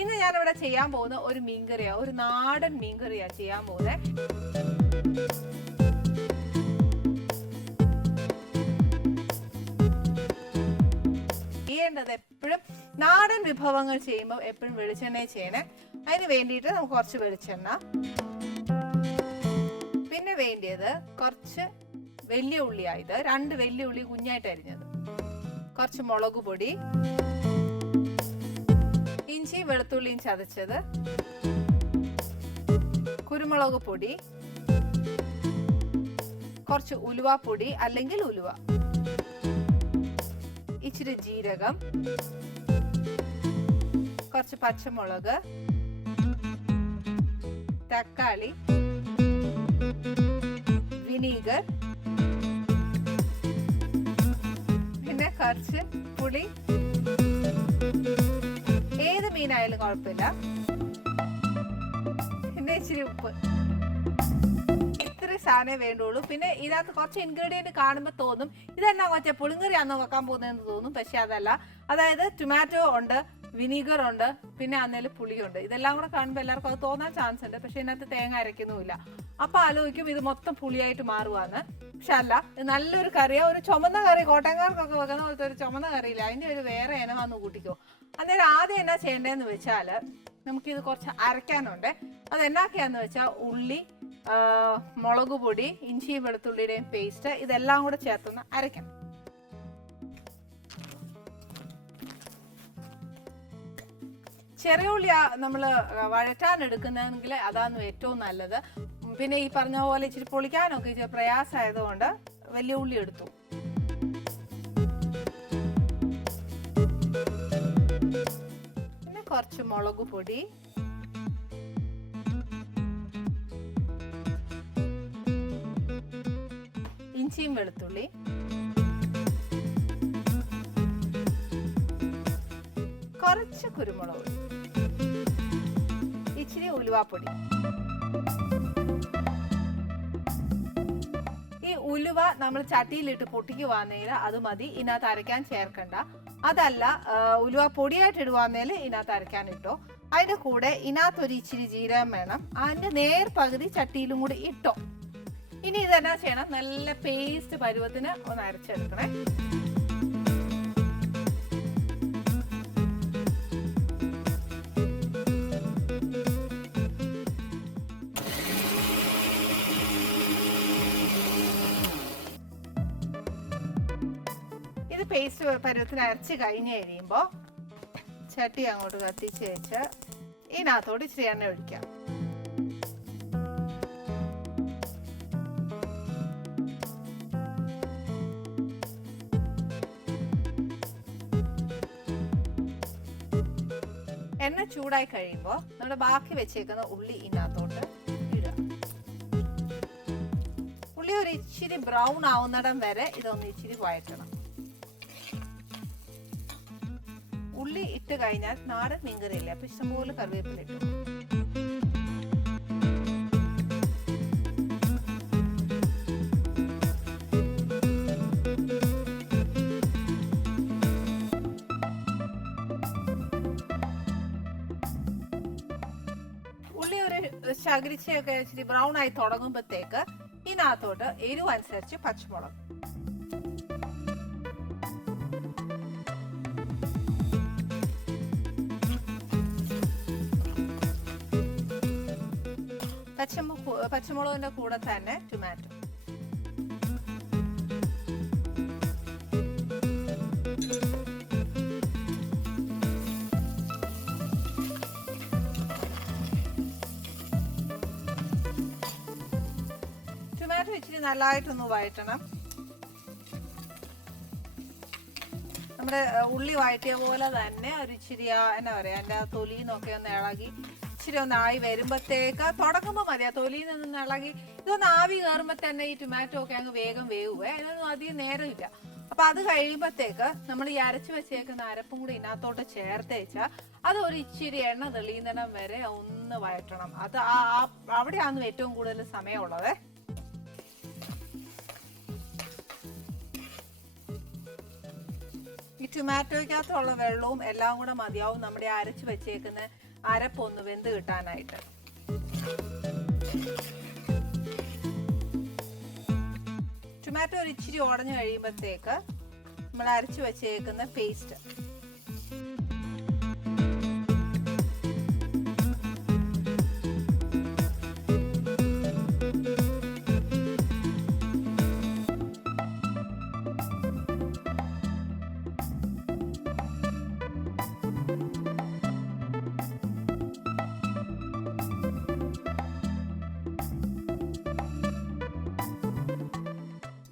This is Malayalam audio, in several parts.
ഇന്ന് ഞാനിവിടെ ചെയ്യാൻ പോകുന്ന ഒരു മീൻകറിയാ, ഒരു നാടൻ മീൻകറിയാ ചെയ്യാൻ പോകുന്നത്. ചെയ്യേണ്ടത് എപ്പോഴും നാടൻ വിഭവങ്ങൾ ചെയ്യുമ്പോൾ എപ്പോഴും വെളിച്ചെണ്ണ ചെയ്യണേ. അതിന് വേണ്ടിയിട്ട് നമുക്ക് കുറച്ച് വെളിച്ചെണ്ണ, പിന്നെ വേണ്ടിയത് കുറച്ച് വലിയ ഉള്ളിയായത്, 2 വലിയ ഉള്ളി കുഞ്ഞായിട്ട് അരിഞ്ഞത്, കുറച്ച് മുളക് പൊടി, ഇഞ്ചി വെളുത്തുള്ളിയും ചതച്ചത്, കുരുമുളക് പൊടി, കുറച്ച് ഉലുവാപ്പൊടി അല്ലെങ്കിൽ ഉലുവ, ഇച്ചിരി ജീരകം, കുറച്ച് പച്ചമുളക്, തക്കാളി, വിനീഗർ, പിന്നെ കുറച്ച് പുളി, ഏത് മീനായാലും കുഴപ്പമില്ല, പിന്നെ ഇച്ചിരി ഉപ്പ്. ഇത്രയും സാധനമേ വേണ്ടുള്ളൂ. പിന്നെ ഇതിനകത്ത് കുറച്ച് ഇൻഗ്രീഡിയൻറ്റ് കാണുമ്പോൾ തോന്നും ഇതെന്നാ മറ്റേ പുളിങ്കറിയാണോ വെക്കാൻ പോകുന്നതെന്ന് തോന്നും. പക്ഷെ അതല്ല. അതായത് ടൊമാറ്റോ ഉണ്ട്, വിനീഗർ ഉണ്ട്, പിന്നെ അന്നേരം പുളിയുണ്ട്. ഇതെല്ലാം കൂടെ കാണുമ്പോൾ എല്ലാവർക്കും അത് തോന്നാൻ ചാൻസ് ഉണ്ട്. പക്ഷെ ഇതിനകത്ത് തേങ്ങ അരയ്ക്കുന്നുമില്ല. അപ്പൊ ആലോചിക്കും ഇത് മൊത്തം പുളിയായിട്ട് മാറുവാന്ന്. പക്ഷെ അല്ല, ഇത് നല്ലൊരു കറിയാ. ഒരു ചുമന്ന കറി, കോട്ടയംകാർക്കൊക്കെ വെക്കുന്ന പോലത്തെ ഒരു ചുമന്ന കറിയില്ല, അതിന്റെ ഒരു വേറെ ഇനമാന്ന് കൂട്ടിക്കോ. അന്നേരം ആദ്യം എന്നാ ചെയ്യേണ്ടതെന്ന് വെച്ചാൽ നമുക്കിത് കുറച്ച് അരയ്ക്കാനുണ്ട്. അതെന്നാക്കിയാന്ന് വെച്ചാൽ ഉള്ളി, മുളക് പൊടി, ഇഞ്ചി വെളുത്തുള്ളിയുടെയും പേസ്റ്റ്, ഇതെല്ലാം കൂടെ ചേർത്തൊന്ന് അരയ്ക്കണം. ചെറിയ ഉള്ളി നമ്മൾ വഴറ്റാൻ എടുക്കുന്നതെങ്കിൽ അതാണ് ഏറ്റവും നല്ലത്. പിന്നെ ഈ പറഞ്ഞ പോലെ ഇച്ചിരി പൊളിക്കാനൊക്കെ ഇച്ചിരി പ്രയാസമായതുകൊണ്ട് വലിയ ഉള്ളി എടുത്തു. പിന്നെ കുറച്ച് മുളക് പൊടി, ഇഞ്ചിയും വെളുത്തുള്ളി, കുറച്ച് കുരുമുളക് പൊടി, ഇച്ചിരി ഉലുവാപ്പൊടി. ഈ ഉലുവ നമ്മൾ ചട്ടിയിലിട്ട് പൊട്ടിക്കുവാന്നേൽ അത് മതി, ഇതിനകത്ത് അരയ്ക്കാൻ ചേർക്കണ്ട. അതല്ല, ഉലുവ പൊടിയായിട്ട് ഇടുവാന്നേൽ ഇതിനകത്ത് അരയ്ക്കാൻ ഇട്ടോ. അതിന്റെ കൂടെ ഇതിനകത്തൊരു ഇച്ചിരി ജീരകം വേണം. അതിന്റെ നേർ പകുതി ചട്ടിയിലും കൂടി ഇട്ടോ. ഇനി ഇതെന്നാ ചെയ്യണം, നല്ല പേസ്റ്റ് പരുവത്തിന് ഒന്ന് അരച്ചെടുക്കണേ. ഇത് പേസ്റ്റ് പരുവത്തിന് അരച്ച് കഴിഞ്ഞ് കഴിയുമ്പോൾ ചട്ടി അങ്ങോട്ട് കത്തിച്ച് വെച്ച് ഇതിനകത്തോട് ഇച്ചിരി എണ്ണ ഒഴിക്കാം. എണ്ണ ചൂടായി കഴിയുമ്പോൾ നമ്മുടെ ബാക്കി വെച്ചേക്കുന്ന ഉള്ളി ഇതിനകത്തോട്ട് ഇടുക. ഉള്ളി ഒരു ഇച്ചിരി ബ്രൗൺ ആവുന്നിടം വരെ ഇതൊന്ന് ഇച്ചിരി വഴറ്റണം. ഉള്ളി ഇട്ട് കഴിഞ്ഞാൽ നാടൻ മീൻകറിയില്ലേ, അപ്പൊ ഇഷ്ടംപോലെ കറിവേപ്പില ഇട്ടു. ശകരിച്ചൊക്കെ ഇച്ചിരി ബ്രൗൺ ആയി തുടങ്ങുമ്പോഴത്തേക്ക് ഇതിനകത്തോട്ട് എരിവ് അനുസരിച്ച് പച്ചമുളക്, പച്ചമുളകിന്റെ കൂടെ തന്നെ ടൊമാറ്റോ, ഇച്ചിരി നല്ലതായിട്ടൊന്ന് വഴറ്റണം. നമ്മുടെ ഉള്ളി വഴറ്റിയ പോലെ തന്നെ ഒരു ഇച്ചിരി എന്നാ പറയാ, എൻ്റെ തൊലിന്നൊക്കെ ഒന്ന് ഇളകി ഇച്ചിരി ഒന്ന് ആയി വരുമ്പോഴത്തേക്ക് തുടങ്ങുമ്പോൾ മതി. ആ തൊലിയിൽ നിന്ന് ഇളകി ഇതൊന്ന് ആവി കയറുമ്പോൾ തന്നെ ഈ ടൊമാറ്റോ ഒക്കെ അങ്ങ് വേഗം വേവുവേ, അതിനൊന്നും അധികം നേരമില്ല. അപ്പൊ അത് കഴിയുമ്പോഴത്തേക്ക് നമ്മൾ ഈ അരച്ചു വെച്ചേക്കുന്ന അരപ്പും കൂടി ഇതിനകത്തോട്ട് ചേർത്ത് വെച്ചാൽ അത് ഒരു ഇച്ചിരി എണ്ണ തെളിയുന്നിടം വരെ ഒന്ന് വഴറ്റണം. അത് അവിടെയാണ് ഏറ്റവും കൂടുതൽ സമയമുള്ളത്. ഈ ടൊമാറ്റോയ്ക്കകത്തുള്ള വെള്ളവും എല്ലാം കൂടെ മതിയാവും നമ്മുടെ അരച്ച് വെച്ചേക്കുന്ന അരപ്പൊന്ന് വെന്ത് കിട്ടാനായിട്ട്. ടൊമാറ്റോ ഒരു ഇച്ചിരി ഉടഞ്ഞു കഴിയുമ്പോഴത്തേക്ക് നമ്മൾ അരച്ച് വെച്ചേക്കുന്ന പേസ്റ്റ്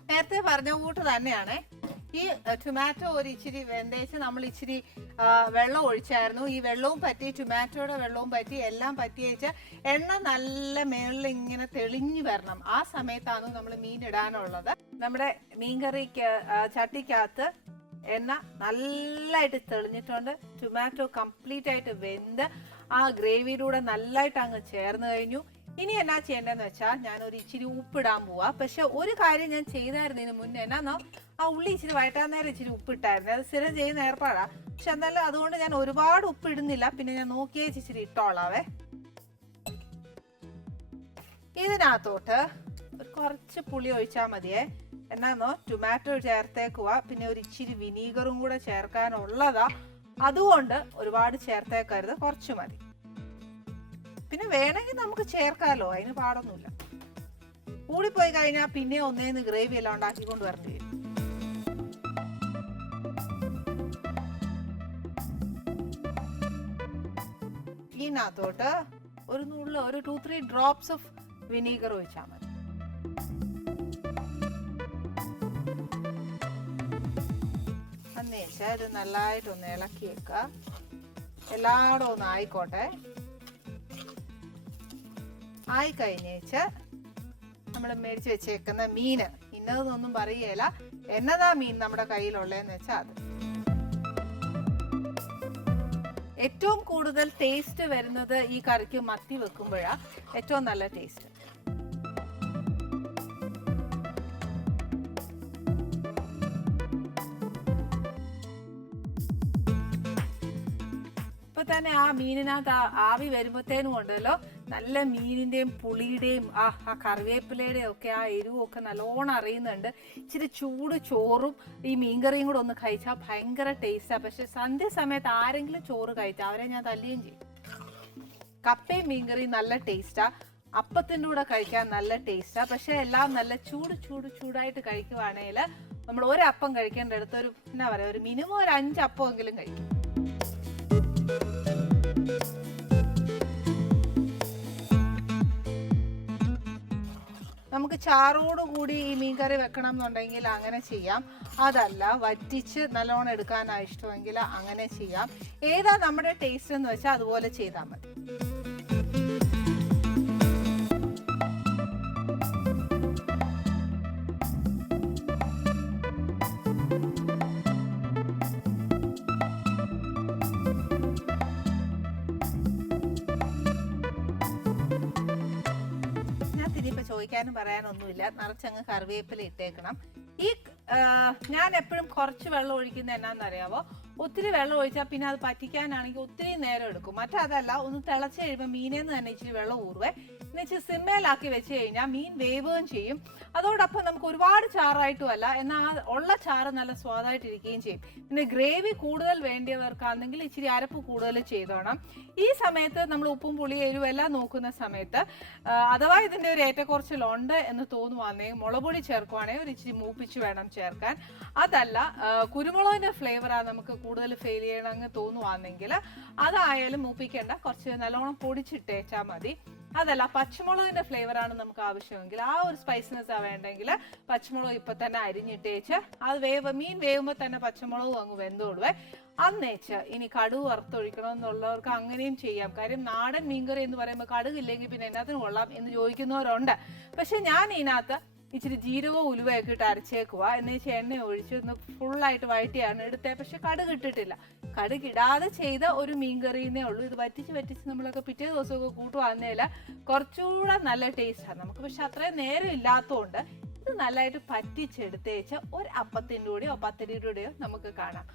നേരത്തെ പറഞ്ഞ കൂട്ട് തന്നെയാണ്. ഈ ടൊമാറ്റോ ഒരു ഇച്ചിരി വെന്തേച്ച് നമ്മൾ ഇച്ചിരി വെള്ളം ഒഴിച്ചായിരുന്നു. ഈ വെള്ളവും പറ്റി ടൊമാറ്റോയുടെ വെള്ളവും പറ്റി എല്ലാം പറ്റിയേച്ച് എണ്ണ നല്ല മേളിൽ ഇങ്ങനെ തെളിഞ്ഞു വരണം. ആ സമയത്താണ് നമ്മൾ മീൻ ഇടാനുള്ളത്. നമ്മുടെ മീൻകറിക്ക് ചട്ടിക്കകത്ത് എണ്ണ നല്ലതായിട്ട് തെളിഞ്ഞിട്ടുണ്ട്. ടൊമാറ്റോ കംപ്ലീറ്റ് ആയിട്ട് വെന്ത് ആ ഗ്രേവിയിലൂടെ നല്ലതായിട്ട് അങ്ങ് ചേർന്ന് കഴിഞ്ഞു. ഇനി എന്നാ ചെയ്യേണ്ടതെന്ന് വെച്ചാൽ ഞാൻ ഒരു ഇച്ചിരി ഉപ്പിടാൻ പോവാ. പക്ഷെ ഒരു കാര്യം ഞാൻ ചെയ്തായിരുന്നതിന് മുന്നേ എന്നാന്നോ, ആ ഉള്ളി ഇച്ചിരി വഴറ്റാൻ നേരം ഇച്ചിരി ഉപ്പിട്ടായിരുന്നു. അത് സ്ഥിരം ചെയ്യുന്ന ഏർപ്പാടാ. പക്ഷെ എന്നാലും അതുകൊണ്ട് ഞാൻ ഒരുപാട് ഉപ്പ് ഇടുന്നില്ല. പിന്നെ ഞാൻ നോക്കിയേ ഇച്ചിരി ഇട്ടോളാവേ. ഇതിനകത്തോട്ട് കുറച്ച് പുളി ഒഴിച്ചാൽ മതിയേ. എന്നാന്നോ, ടൊമാറ്റോ ചേർത്തേക്കുക. പിന്നെ ഒരു ഇച്ചിരി വിനീഗറും കൂടെ ചേർക്കാനുള്ളതാ. അതുകൊണ്ട് ഒരുപാട് ചേർത്തേക്കരുത്, കുറച്ച് മതി. പിന്നെ വേണമെങ്കിൽ നമുക്ക് ചേർക്കാമല്ലോ, അതിന് പാടൊന്നുമില്ല. കൂടിപ്പോയി കഴിഞ്ഞാൽ പിന്നെ ഒന്നേന്ന് ഗ്രേവി എല്ലാം ഉണ്ടാക്കിക്കൊണ്ട് വരേണ്ടി വരും. ഇതിനകത്തോട്ട് ഒരു 2-3 ഡ്രോപ്സ് ഓഫ് വിനീഗർ ഒഴിച്ചാൽ മതി. അന്നേച്ചാൽ ഇത് നല്ലതായിട്ടൊന്ന് ഇളക്കി വെക്കുക. എല്ലായിടും ഒന്ന് ആയിക്കോട്ടെ. ആയി കഴിഞ്ഞേച്ച് നമ്മൾ മേടിച്ച് വെച്ചേക്കുന്ന മീന്, ഇന്നതൊന്നും പറയുകയില്ല, എന്നതാ മീൻ നമ്മുടെ കയ്യിലുള്ളതെന്ന് വെച്ചാൽ അത്. ഏറ്റവും കൂടുതൽ ടേസ്റ്റ് വരുന്നത് ഈ കറിക്ക് മത്തി വെക്കുമ്പോഴാണ് ഏറ്റവും നല്ല ടേസ്റ്റ്. ഇപ്പൊ തന്നെ ആ മീനിനകത്ത് ആവി വരുമ്പോഴത്തേനും ഉണ്ടല്ലോ നല്ല മീനിന്റെയും പുളിയുടെയും ആ കറിവേപ്പിലയുടെയും ഒക്കെ ആ എരിവും ഒക്കെ നല്ലോണം അറിയുന്നുണ്ട്. ഇച്ചിരി ചൂട് ചോറും ഈ മീൻകറിയും കൂടെ ഒന്ന് കഴിച്ചാൽ ഭയങ്കര ടേസ്റ്റാ. പക്ഷെ സന്ധ്യ സമയത്ത് ആരെങ്കിലും ചോറ് കഴിച്ചാൽ അവരെ ഞാൻ തല്ലുകയും ചെയ്യും. കപ്പയും മീൻകറിയും നല്ല ടേസ്റ്റാ, അപ്പത്തിൻ്റെ കൂടെ കഴിക്കാൻ നല്ല ടേസ്റ്റാ. പക്ഷെ എല്ലാം നല്ല ചൂടായിട്ട് കഴിക്കുവാണെങ്കിൽ നമ്മൾ ഒരപ്പം കഴിക്കേണ്ട അടുത്ത് ഒരു എന്നാ പറയാ, ഒരു മിനിമം ഒരു 5 അപ്പമെങ്കിലും കഴിക്കും. നമുക്ക് ചാറോടുകൂടി ഈ മീൻകറി വെക്കണം എന്നുണ്ടെങ്കിൽ അങ്ങനെ ചെയ്യാം. അതല്ല വറ്റിച്ച് നല്ലോണം എടുക്കാനാണ് ഇഷ്ടമെങ്കിൽ അങ്ങനെ ചെയ്യാം. ഏതാ നമ്മുടെ ടേസ്റ്റ് എന്ന് വെച്ചാൽ അതുപോലെ ചെയ്താൽ മതി. ചോദിക്കാനും പറയാനൊന്നുമില്ല, നിറച്ചങ്ങ് കറിവേപ്പില ഇട്ടേക്കണം. ഈ ഞാൻ എപ്പോഴും കുറച്ച് വെള്ളം ഒഴിക്കുന്നത് എന്നാന്നറിയാവോ, ഒത്തിരി വെള്ളം ഒഴിച്ചാൽ പിന്നെ അത് പറ്റിക്കാനാണെങ്കിൽ ഒത്തിരി നേരം എടുക്കും. മറ്റതല്ല, ഒന്ന് തിളച്ച് കഴിയുമ്പോൾ മീനേന്ന് തന്നെ ഇച്ചിരി വെള്ളം ഊറുവേ. എന്നുവെച്ചാൽ സിമ്മേലാക്കി വെച്ച് കഴിഞ്ഞാൽ മീൻ വേവുകയും ചെയ്യും. അതോടൊപ്പം നമുക്ക് ഒരുപാട് ചാറായിട്ടും അല്ല, എന്നാൽ ഉള്ള ചാറ് നല്ല സ്വാദായിട്ടിരിക്കുകയും ചെയ്യും. പിന്നെ ഗ്രേവി കൂടുതൽ വേണ്ടിയവർക്കാണെങ്കിൽ ഇച്ചിരി അരപ്പ് കൂടുതൽ ചെയ്തോണം. ഈ സമയത്ത് നമ്മൾ ഉപ്പും പുളി എരിവും എല്ലാം നോക്കുന്ന സമയത്ത് അഥവാ ഇതിൻ്റെ ഒരു ഏറ്റക്കുറച്ചിലുണ്ട് എന്ന് തോന്നുവാണെങ്കിൽ മുളകുപൊടി ചേർക്കുവാണെങ്കിൽ ഒരു ഇച്ചിരി മൂപ്പിച്ച് വേണം ചേർക്കാൻ. അതല്ല കുരുമുളകിൻ്റെ ഫ്ലേവറാണ് നമുക്ക് കൂടുതൽ ഫെയിൽ ചെയ്യണമെന്ന് തോന്നുവാണെങ്കിൽ അതായാലും മൂപ്പിക്കേണ്ട, കുറച്ച് നല്ലോണം പൊടിച്ചിട്ടേച്ചാൽ മതി. അതല്ല പച്ചമുളകിന്റെ ഫ്ലേവറാണ് നമുക്ക് ആവശ്യമെങ്കിൽ, ആ ഒരു സ്പൈസിനെസ് വേണ്ടെങ്കിൽ പച്ചമുളക് ഇപ്പൊ തന്നെ അരിഞ്ഞിട്ടേച്ച് അത് മീൻ വേവുമ്പോൾ തന്നെ പച്ചമുളകും അങ്ങ് വെന്തോടുവേ. അന്നേച്ച് ഇനി കടുക് വറുത്തൊഴിക്കണമെന്നുള്ളവർക്ക് അങ്ങനെയും ചെയ്യാം. കാര്യം നാടൻ മീൻകറി എന്ന് പറയുമ്പോൾ കടുകില്ലെങ്കിൽ പിന്നെ എന്നതിന് കൊള്ളാം എന്ന് ചോദിക്കുന്നവരുണ്ട്. പക്ഷെ ഞാൻ ഇതിനകത്ത് ഇച്ചിരി ജീരകവും ഉലുവയൊക്കെ ഇട്ട് അരച്ചേക്കുക. എന്നുവെച്ചാൽ എണ്ണ ഒഴിച്ച് ഒന്ന് ഫുള്ളായിട്ട് വഴറ്റിയാണ് എടുത്തത്. പക്ഷെ കടുക് ഇട്ടിട്ടില്ല. കടുക് ഇടാതെ ചെയ്ത ഒരു മീൻകറിന്നേ ഉള്ളൂ. ഇത് വറ്റിച്ച് നമ്മളൊക്കെ പിറ്റേ ദിവസമൊക്കെ കൂട്ടുവാന്നേല കുറച്ചുകൂടെ നല്ല ടേസ്റ്റാണ് നമുക്ക്. പക്ഷെ അത്രയും നേരം ഇല്ലാത്തതുകൊണ്ട് ഇത് നല്ലതായിട്ട് പറ്റിച്ചെടുത്തേച്ച് ഒരു അപ്പത്തിൻ്റെ കൂടെയോ പത്തിരിയുടെ കൂടെയോ നമുക്ക് കാണാം.